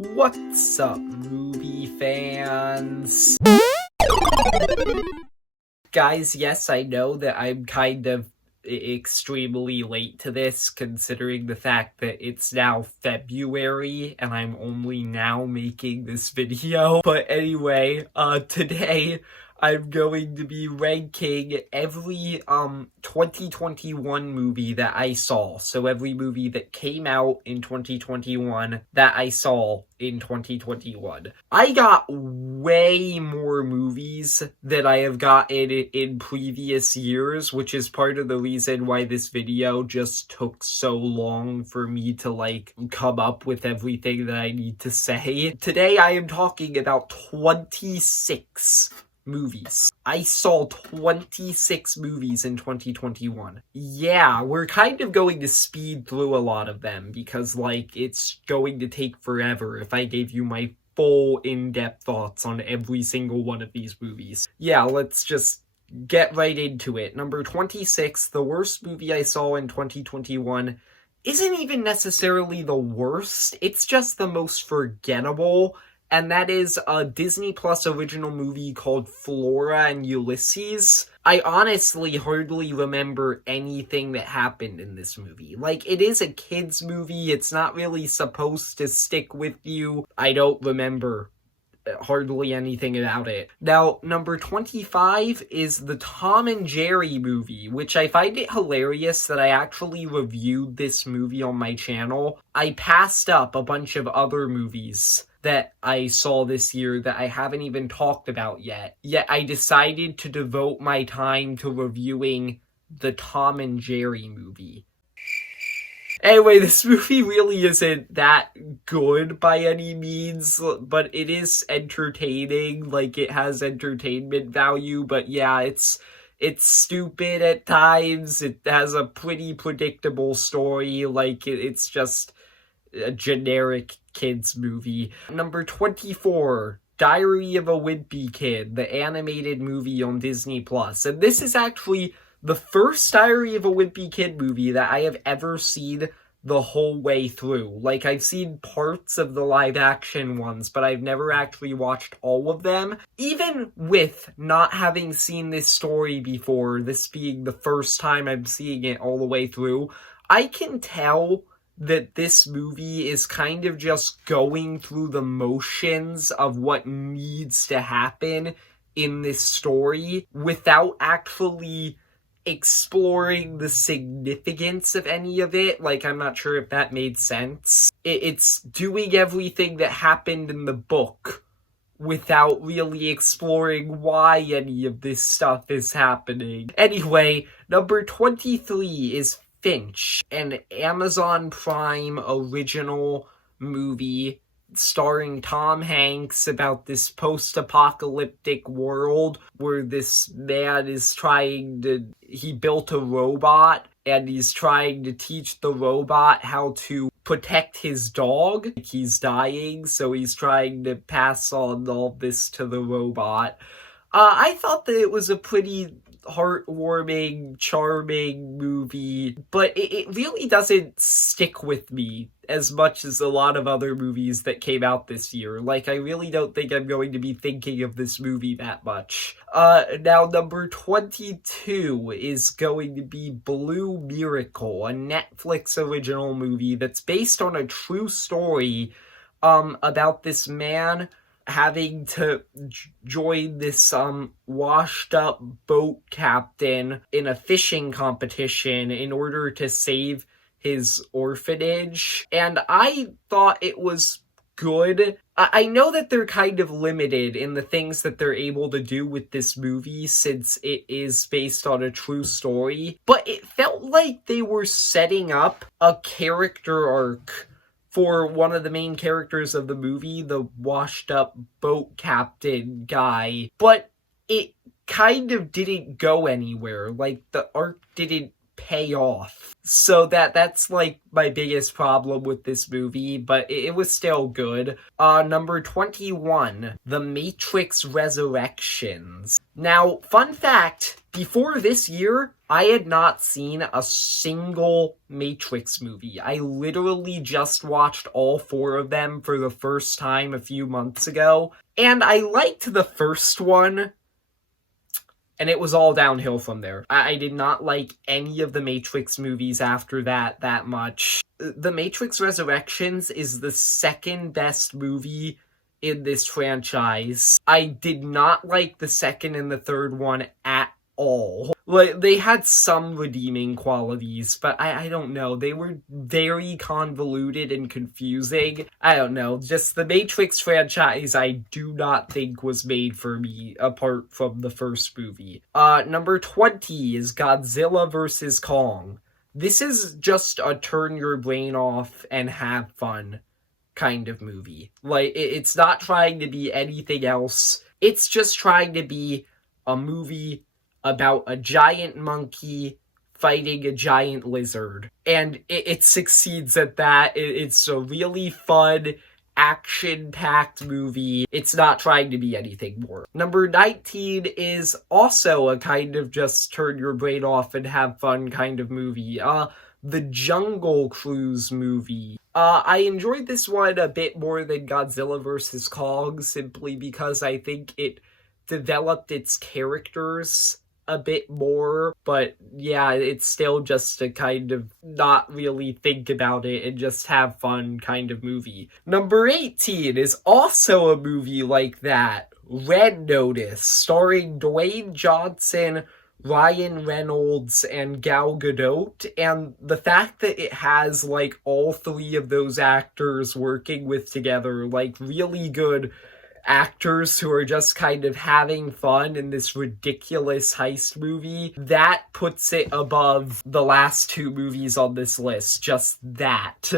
What's up, movie fans? Guys, yes, I know that I'm kind of extremely late to this, considering the fact that it's now February and I'm only now making this video. But anyway, today I'm going to be ranking every 2021 movie that I saw. So every movie that came out in 2021 that I saw in 2021. I got way more movies than I have gotten in previous years, which is part of the reason why this video just took so long for me to come up with everything that I need to say. Today I am talking about 26 movies. I saw 26 movies in 2021. Yeah, we're kind of going to speed through a lot of them because, it's going to take forever if I gave you my full in-depth thoughts on every single one of these movies. Yeah, let's just get right into it. Number 26, the worst movie I saw in 2021 isn't even necessarily the worst, it's just the most forgettable. And that is a Disney Plus original movie called Flora and Ulysses. I honestly hardly remember anything that happened in this movie. It is a kid's movie, it's not really supposed to stick with you. I don't remember hardly anything about it. Now, number 25 is the Tom and Jerry movie, which I find it hilarious that I actually reviewed this movie on my channel. I passed up a bunch of other movies that I saw this year that I haven't even talked about yet. Yet I decided to devote my time to reviewing the Tom and Jerry movie. Anyway, this movie really isn't that good by any means, but it is entertaining. It has entertainment value, but yeah, it's stupid at times. It has a pretty predictable story. It's just a generic kids movie. Number 24, Diary of a Wimpy Kid, the animated movie on Disney Plus. And this is actually the first Diary of a Wimpy Kid movie that I have ever seen the whole way through. I've seen parts of the live action ones, but I've never actually watched all of them. Even with not having seen this story before, this being the first time I'm seeing it all the way through, I can tell that this movie is kind of just going through the motions of what needs to happen in this story without actually exploring the significance of any of it. I'm not sure if that made sense. It's doing everything that happened in the book without really exploring why any of this stuff is happening. Anyway, number 23 is Finch, an Amazon Prime original movie starring Tom Hanks about this post-apocalyptic world where this man is he built a robot and he's trying to teach the robot how to protect his dog. He's dying, so he's trying to pass on all this to the robot. I thought that it was a pretty heartwarming, charming movie, but it really doesn't stick with me as much as a lot of other movies that came out this year. I really don't think I'm going to be thinking of this movie that much. Now, number 22 is going to be Blue Miracle, a Netflix original movie that's based on a true story about this man having to join this washed up boat captain in a fishing competition in order to save his orphanage. And I thought it was good. I know that they're kind of limited in the things that they're able to do with this movie since it is based on a true story, but it felt like they were setting up a character arc for one of the main characters of the movie, the washed-up boat captain guy, but it kind of didn't go anywhere. The arc didn't pay off. So that's my biggest problem with this movie, but it was still good. Number 21, The Matrix Resurrections. Now, fun fact, Before this year, I had not seen a single Matrix movie. I literally just watched all 4 of them for the first time a few months ago, and I liked the first one, and it was all downhill from there. I did not like any of the Matrix movies after that much. The Matrix Resurrections is the second best movie in this franchise. I did not like the second and the third one at all. Like, they had some redeeming qualities, but I don't know. They were very convoluted and confusing. I don't know. Just the Matrix franchise, I do not think was made for me, apart from the first movie. Number 20 is Godzilla vs. Kong. This is just a turn your brain off and have fun kind of movie. Like, it's not trying to be anything else. It's just trying to be a movie about a giant monkey fighting a giant lizard. And it succeeds at that. It's a really fun, action-packed movie. It's not trying to be anything more. Number 19 is also a kind of just turn your brain off and have fun kind of movie. The Jungle Cruise movie. I enjoyed this one a bit more than Godzilla vs. Kong, simply because I think it developed its characters a bit more, but yeah, it's still just a kind of not really think about it and just have fun kind of movie. Number 18 is also a movie like that, Red Notice, starring Dwayne Johnson, Ryan Reynolds, and Gal Gadot, and the fact that it has, like, all 3 of those actors working with together, like, really good actors who are just kind of having fun in this ridiculous heist movie, that puts it above the last 2 movies on this list. Just that.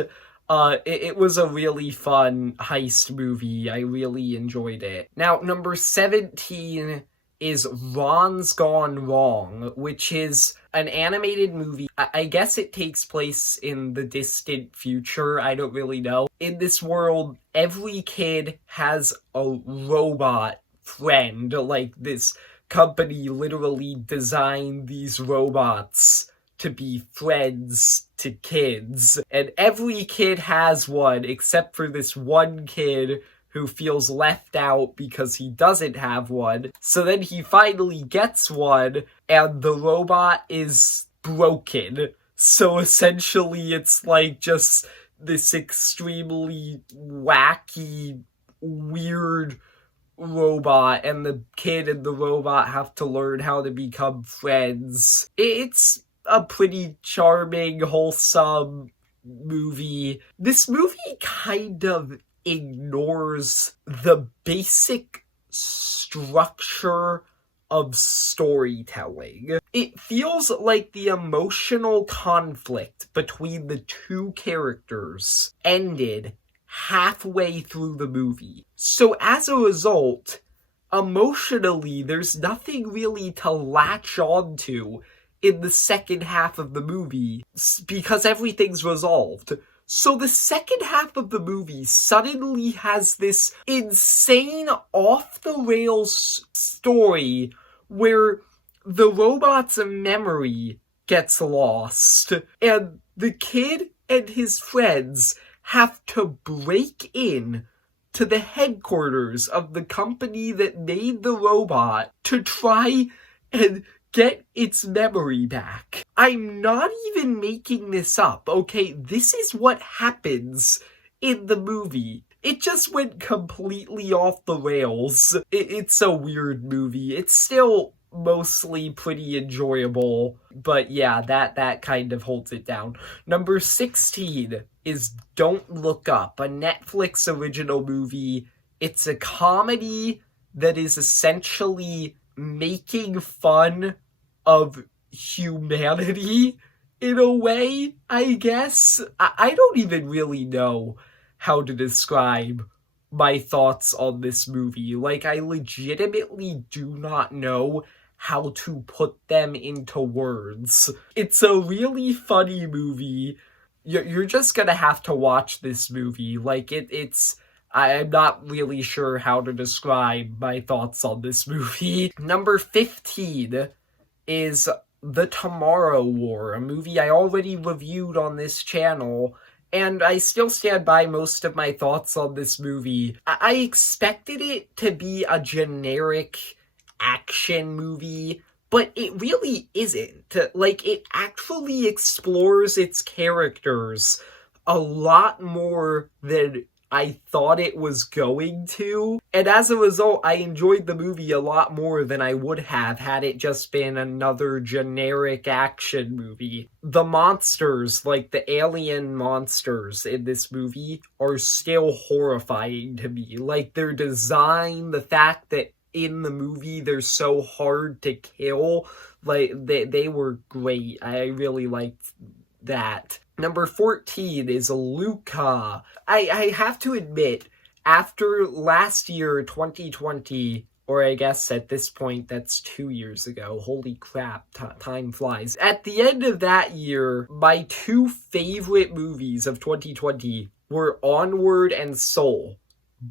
It was a really fun heist movie. I really enjoyed it. Now, number 17 is Ron's Gone Wrong, which is an animated movie. I guess it takes place in the distant future. I don't really know. In this world, every kid has a robot friend. Like, this company literally designed these robots to be friends to kids. And every kid has one, except for this one kid who feels left out because he doesn't have one. So then he finally gets one, and the robot is broken. So essentially it's like just this extremely wacky, weird robot, and the kid and the robot have to learn how to become friends. It's a pretty charming, wholesome movie. This movie kind of ignores the basic structure of storytelling. It feels like the emotional conflict between the 2 characters ended halfway through the movie. So as a result, emotionally, there's nothing really to latch onto in the second half of the movie because everything's resolved. So the second half of the movie suddenly has this insane off-the-rails story where the robot's memory gets lost, and the kid and his friends have to break in to the headquarters of the company that made the robot to try and get its memory back. I'm not even making this up, okay? This is what happens in the movie. It just went completely off the rails. It's a weird movie. It's still mostly pretty enjoyable, but yeah, that kind of holds it down. Number 16 is Don't Look Up, a Netflix original movie. It's a comedy that is essentially making fun of humanity in a way, I guess. I don't even really know how to describe my thoughts on this movie. Like, I legitimately do not know how to put them into words. It's a really funny movie. You're just gonna have to watch this movie. Like, I'm not really sure how to describe my thoughts on this movie. Number 15 is The Tomorrow War, a movie I already reviewed on this channel, and I still stand by most of my thoughts on this movie. I expected it to be a generic action movie, but it really isn't. Like, it actually explores its characters a lot more than I thought it was going to. And as a result, I enjoyed the movie a lot more than I would have had it just been another generic action movie. The monsters, like the alien monsters in this movie, are still horrifying to me. Like, their design, the fact that in the movie they're so hard to kill, like, they were great. I really liked that. Number 14 is Luca. I have to admit, after last year, 2020, or I guess at this point that's 2 years ago, holy crap, time flies. At the end of that year, my two favorite movies of 2020 were Onward and Soul,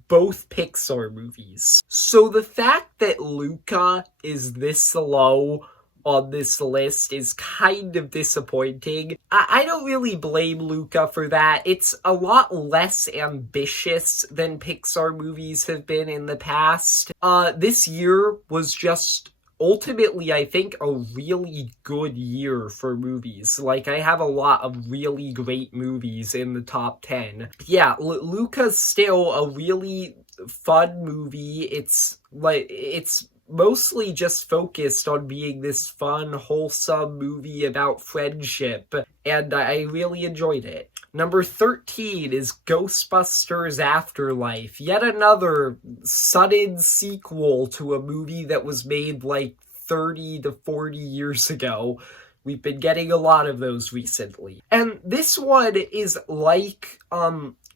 both Pixar movies. So the fact that Luca is this low on this list is kind of disappointing. I don't really blame Luca for that. It's a lot less ambitious than Pixar movies have been in the past. This year was just ultimately, I think, a really good year for movies. Like, I have a lot of really great movies in the top 10. Yeah, Luca's still a really fun movie. It's mostly just focused on being this fun, wholesome movie about friendship, and I really enjoyed it. Number 13 is Ghostbusters Afterlife, yet another sudden sequel to a movie that was made like 30 to 40 years ago. We've been getting a lot of those recently. And this one is like,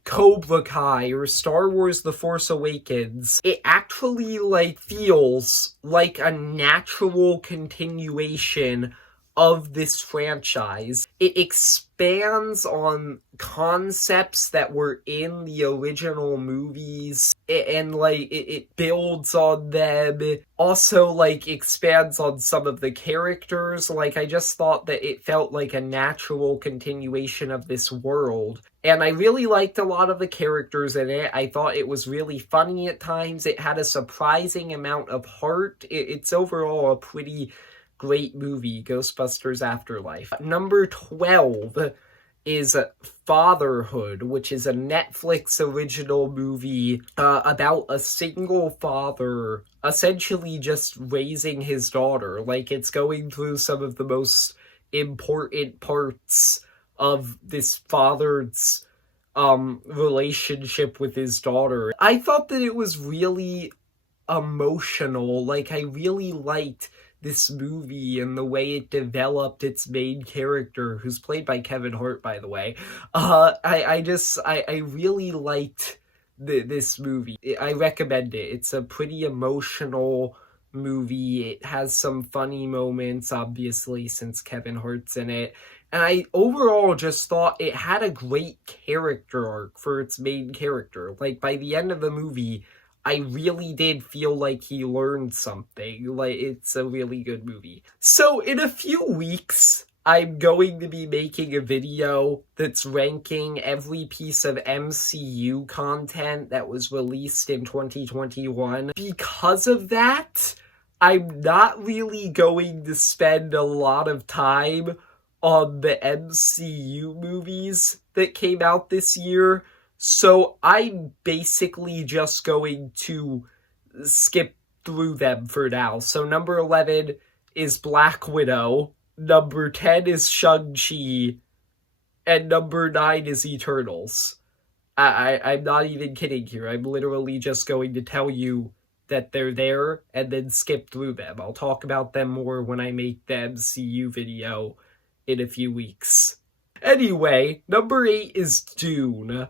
Cobra Kai or Star Wars The Force Awakens. It actually, like, feels like a natural continuation of this franchise. It expands on concepts that were in the original movies, and it builds on them. It also, like, expands on some of the characters. Like, I just thought that it felt like a natural continuation of this world. And I really liked a lot of the characters in it. I thought it was really funny at times. It had a surprising amount of heart. It's overall a pretty great movie, Ghostbusters Afterlife. Number 12 is Fatherhood, which is a Netflix original movie about a single father essentially just raising his daughter. Like, it's going through some of the most important parts of this father's relationship with his daughter. I thought that it was really emotional. Like, I really liked this movie and the way it developed its main character, who's played by Kevin Hart, by the way. I really liked this movie. I recommend it. It's a pretty emotional movie. It has some funny moments, obviously, since Kevin Hart's in it. And I overall just thought it had a great character arc for its main character. Like, by the end of the movie, I really did feel like he learned something. Like, it's a really good movie. So, in a few weeks, I'm going to be making a video that's ranking every piece of MCU content that was released in 2021. Because of that, I'm not really going to spend a lot of time on the MCU movies that came out this year. So I'm basically just going to skip through them for now. So number 11 is Black Widow, number 10 is Shang-Chi, and number 9 is Eternals. I'm not even kidding here. I'm literally just going to tell you that they're there and then skip through them. I'll talk about them more when I make the MCU video in a few weeks. Anyway, number 8 is Dune.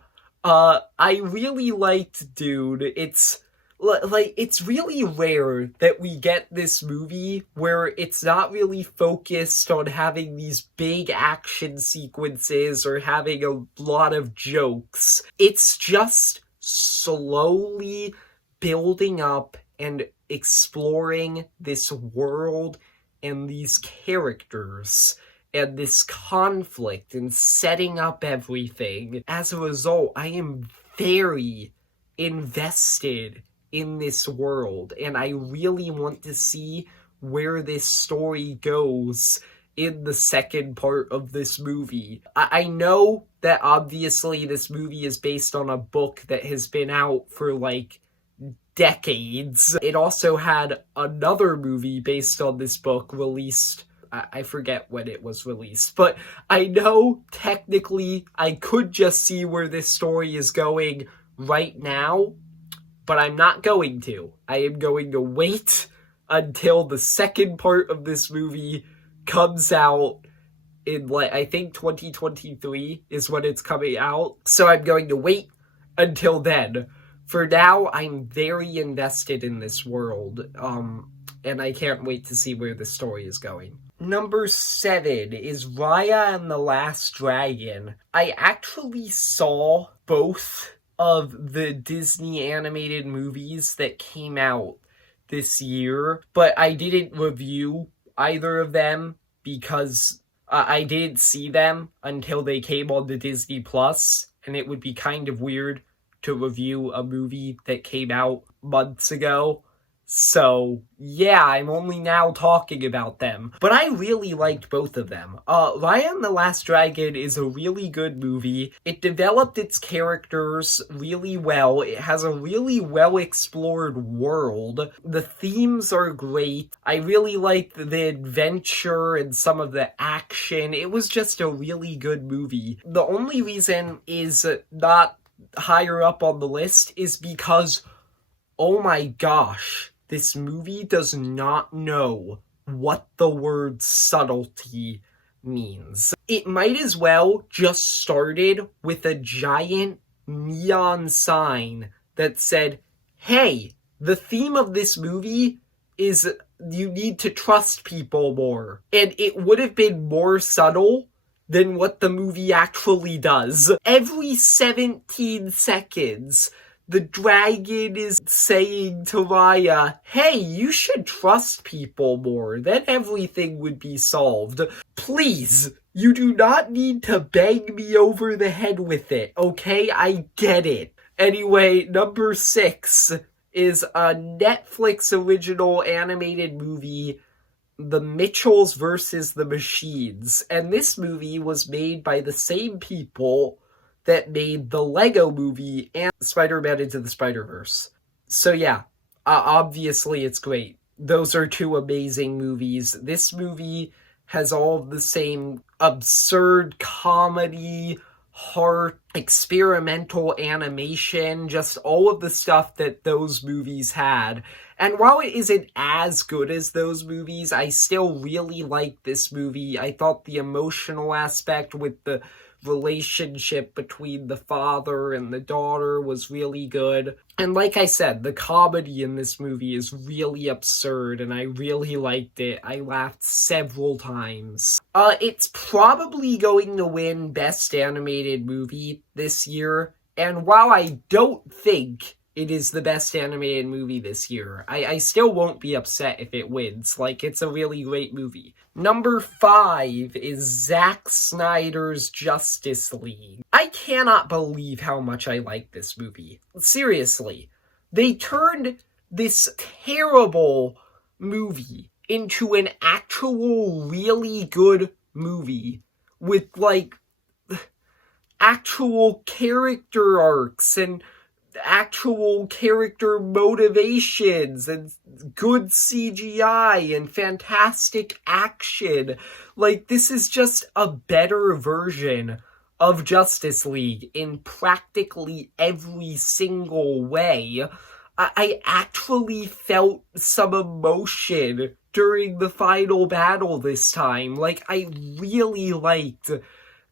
I really liked Dune. It's really rare that we get this movie where it's not really focused on having these big action sequences or having a lot of jokes. It's just slowly building up and exploring this world and these characters and this conflict and setting up everything. As a result, I am very invested in this world, and I really want to see where this story goes in the second part of this movie. I know that obviously this movie is based on a book that has been out for like decades. It also had another movie based on this book released. I forget when it was released, but I know technically I could just see where this story is going right now, but I'm not going to. I am going to wait until the second part of this movie comes out in, like, I think 2023 is when it's coming out. So I'm going to wait until then. For now, I'm very invested in this world, and I can't wait to see where the story is going. Number 7 is Raya and the Last Dragon. I actually saw both of the Disney animated movies that came out this year, but I didn't review either of them because I didn't see them until they came on the Disney Plus, and it would be kind of weird to review a movie that came out months ago. So, yeah, I'm only now talking about them. But I really liked both of them. Raya and the Last Dragon is a really good movie. It developed its characters really well. It has a really well-explored world. The themes are great. I really liked the adventure and some of the action. It was just a really good movie. The only reason is not higher up on the list is because, oh my gosh, this movie does not know what the word subtlety means. It might as well just started with a giant neon sign that said, hey, the theme of this movie is you need to trust people more. And it would have been more subtle than what the movie actually does. Every 17 seconds, the dragon is saying to Raya, hey, you should trust people more, then everything would be solved. Please, you do not need to bang me over the head with it, okay? I get it. Anyway, number 6 is a Netflix original animated movie, The Mitchells vs. the Machines. And this movie was made by the same people that made the Lego movie and Spider-Man Into the Spider-Verse. So yeah, obviously it's great. Those are two amazing movies. This movie has all the same absurd comedy, heart, experimental animation, just all of the stuff that those movies had. And while it isn't as good as those movies, I still really like this movie. I thought the emotional aspect with the relationship between the father and the daughter was really good. And like I said, the comedy in this movie is really absurd, and I really liked it. I laughed several times. It's probably going to win Best Animated Movie this year, and while I don't think it is the best animated movie this year, I still won't be upset if it wins. Like, it's a really great movie. Number 5 is Zack Snyder's Justice League. I cannot believe how much I like this movie. Seriously. They turned this terrible movie into an actual really good movie with, like, actual character arcs and actual character motivations and good CGI and fantastic action. Like, this is just a better version of Justice League in practically every single way. I actually felt some emotion during the final battle this time. Like, I really liked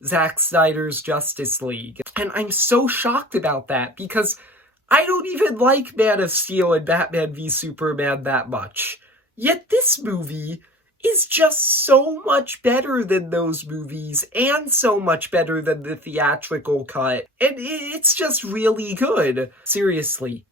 Zack Snyder's Justice League. And I'm so shocked about that because I don't even like Man of Steel and Batman v Superman that much. Yet this movie is just so much better than those movies and so much better than the theatrical cut. And it's just really good. Seriously,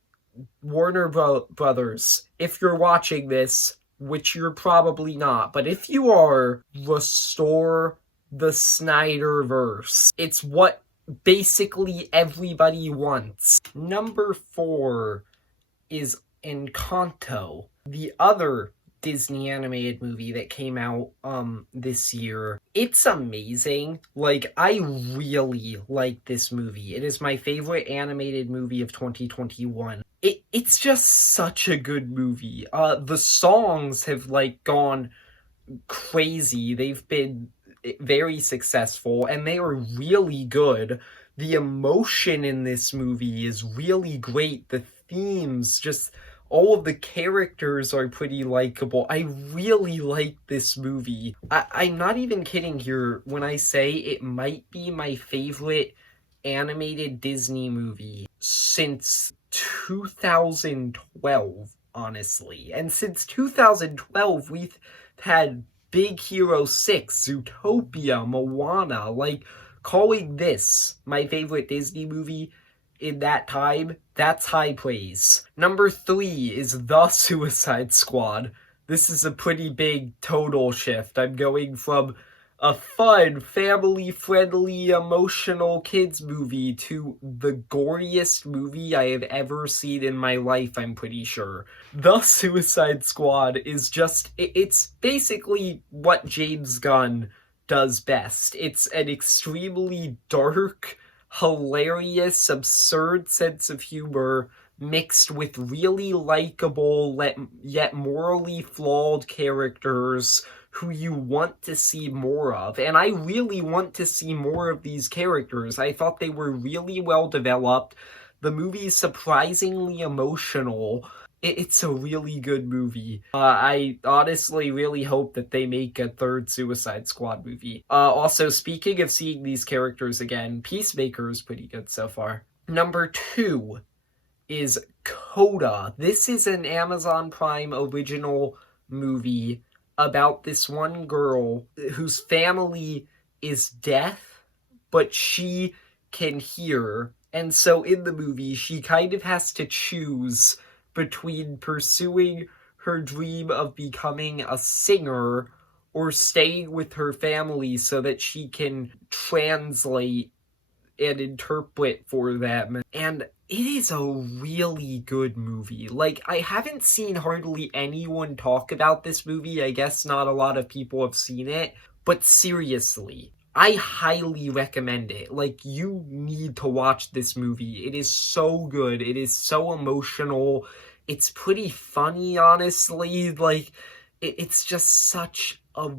Warner Brothers, if you're watching this, which you're probably not, but if you are, restore the Snyderverse. It's what basically everybody wants. Number 4 is Encanto, the other Disney animated movie that came out this year. It's amazing. Like, I really like this movie. It is my favorite animated movie of 2021. It's just such a good movie. The songs have like gone crazy. They've been very successful and they are really good. The emotion in this movie is really great. The themes, just all of the characters are pretty likable. I really like this movie. I'm not even kidding here when I say it might be my favorite animated Disney movie since 2012, honestly. And since 2012, we've had Big Hero 6, Zootopia, Moana. Like, calling this my favorite Disney movie in that time, that's high praise. Number 3 is The Suicide Squad. This is a pretty big tonal shift. I'm going from a fun, family-friendly, emotional kids movie to the goriest movie I have ever seen in my life, I'm pretty sure. The Suicide Squad is just, it's basically what James Gunn does best. It's an extremely dark, hilarious, absurd sense of humor mixed with really likable yet morally flawed characters who you want to see more of. And I really want to see more of these characters. I thought they were really well developed. The movie is surprisingly emotional. It's a really good movie. I honestly really hope that they make a third Suicide Squad movie. Also, speaking of seeing these characters again, Peacemaker is pretty good so far. Number 2 is Coda. This is an Amazon Prime original movie about this one girl whose family is deaf, but she can hear. And so in the movie, she kind of has to choose between pursuing her dream of becoming a singer or staying with her family so that she can translate and interpret for them. And it is a really good movie. Like, I haven't seen hardly anyone talk about this movie. I guess not a lot of people have seen it. But seriously, I highly recommend it. Like, you need to watch this movie. It is so good. It is so emotional. It's pretty funny, honestly. Like, it's just such a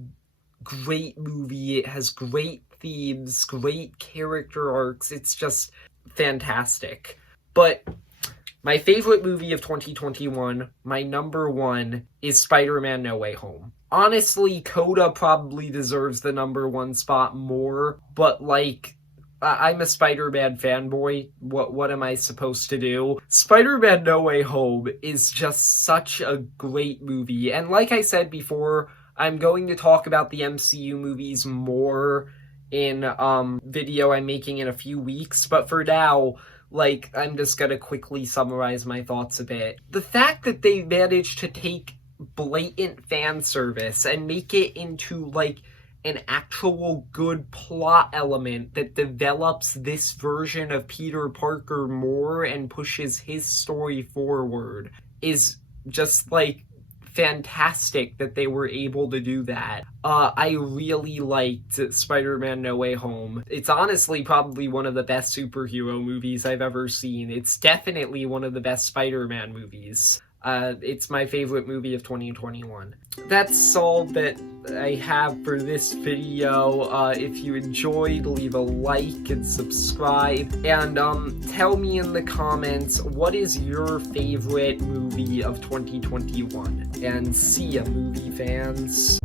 great movie. It has great themes, great character arcs. It's just fantastic. But my favorite movie of 2021, my number 1, is Spider-Man No Way Home. Honestly, Coda probably deserves the number 1 spot more, but like, I'm a Spider-Man fanboy. What am I supposed to do? Spider-Man No Way Home is just such a great movie. And like I said before, I'm going to talk about the MCU movies more in video I'm making in a few weeks, but for now, like, I'm just gonna quickly summarize my thoughts a bit. The fact that they managed to take blatant fan service and make it into, like, an actual good plot element that develops this version of Peter Parker more and pushes his story forward is just, like, fantastic that they were able to do that. I really liked Spider-Man No Way Home. It's honestly probably one of the best superhero movies I've ever seen. It's definitely one of the best Spider-Man movies. It's my favorite movie of 2021. That's all that I have for this video. If you enjoyed, leave a like and subscribe. And tell me in the comments, what is your favorite movie of 2021? And see ya, movie fans.